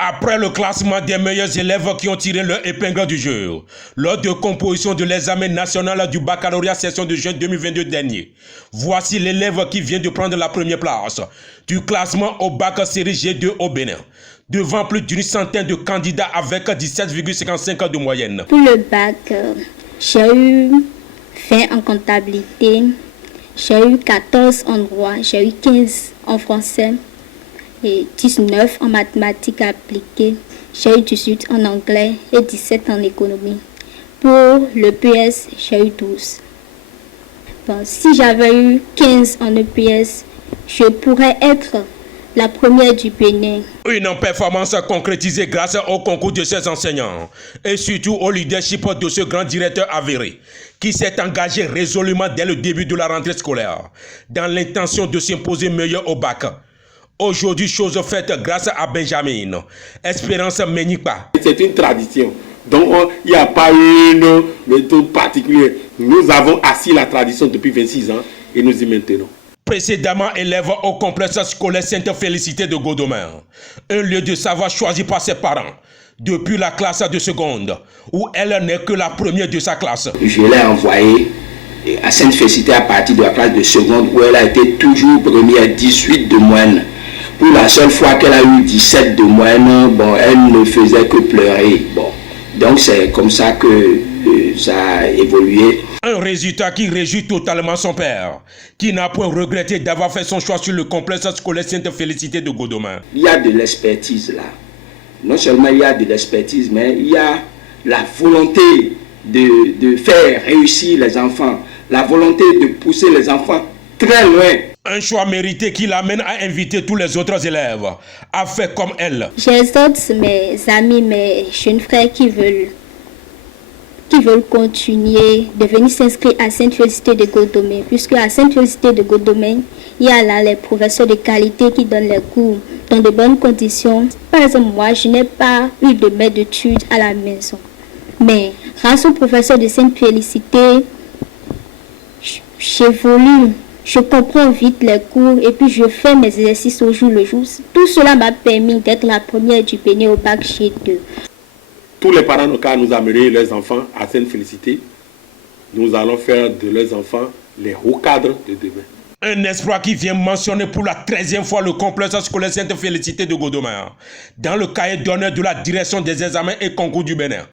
Après le classement des meilleurs élèves qui ont tiré leur épingle du jeu, lors de composition de l'examen national du baccalauréat session de juin 2022 dernier, voici l'élève qui vient de prendre la première place du classement au bac série G2 au Bénin, devant plus d'une centaine de candidats avec 17,55 de moyenne. Pour le bac, j'ai eu 20 en comptabilité, j'ai eu 14 en droit, j'ai eu 15 en français et 19 en mathématiques appliquées. J'ai eu 18 en anglais et 17 en économie. Pour le PS, j'ai eu 12. Bon, si j'avais eu 15 en EPS, je pourrais être la première du Bénin. Une performance concrétisée grâce au concours de ses enseignants et surtout au leadership de ce grand directeur avéré qui s'est engagé résolument dès le début de la rentrée scolaire dans l'intention de s'imposer meilleur au bac. Aujourd'hui, chose faite grâce à Benjamin, Espérance Menikpa. C'est une tradition. Donc, il n'y a pas une méthode particulière. Nous avons assis la tradition depuis 26 ans et nous y maintenons. Précédemment élève au complexe scolaire Sainte-Félicité de Godomain, un lieu de savoir choisi par ses parents depuis la classe de seconde, où elle n'est que la première de sa classe. Je l'ai envoyée à Sainte-Félicité à partir de la classe de seconde, où elle a été toujours première, 18 de moyenne. Pour la seule fois qu'elle a eu 17 de moyenne, bon, elle ne faisait que pleurer. Bon. Donc c'est comme ça que ça a évolué. Un résultat qui réjouit totalement son père, qui n'a point regretté d'avoir fait son choix sur le complexe scolaire Sainte-Félicité de Godomain. Il y a de l'expertise là. Non seulement il y a de l'expertise, mais il y a la volonté de faire réussir les enfants, la volonté de pousser les enfants très loin. Un choix mérité qui l'amène à inviter tous les autres élèves à faire comme elle. J'exhorte mes amis, mes jeunes frères qui veulent continuer de venir s'inscrire à Sainte-Félicité de Godomain, puisque à Sainte-Félicité de Godomain, il y a là les professeurs de qualité qui donnent les cours dans de bonnes conditions. Par exemple, moi, je n'ai pas eu de maître d'études à la maison. Mais grâce aux professeurs de Sainte-Félicité, j'évolue. Je comprends vite les cours et puis je fais mes exercices au jour le jour. Tout cela m'a permis d'être la première du Bénin au bac G2. Tous les parents n'ont qu'à nous amener leurs enfants à Sainte-Félicité. Nous allons faire de leurs enfants les hauts cadres de demain. Un espoir qui vient mentionner pour la 13e fois le complexe scolaire Sainte-Félicité de Godomain dans le cahier d'honneur de la direction des examens et concours du Bénin.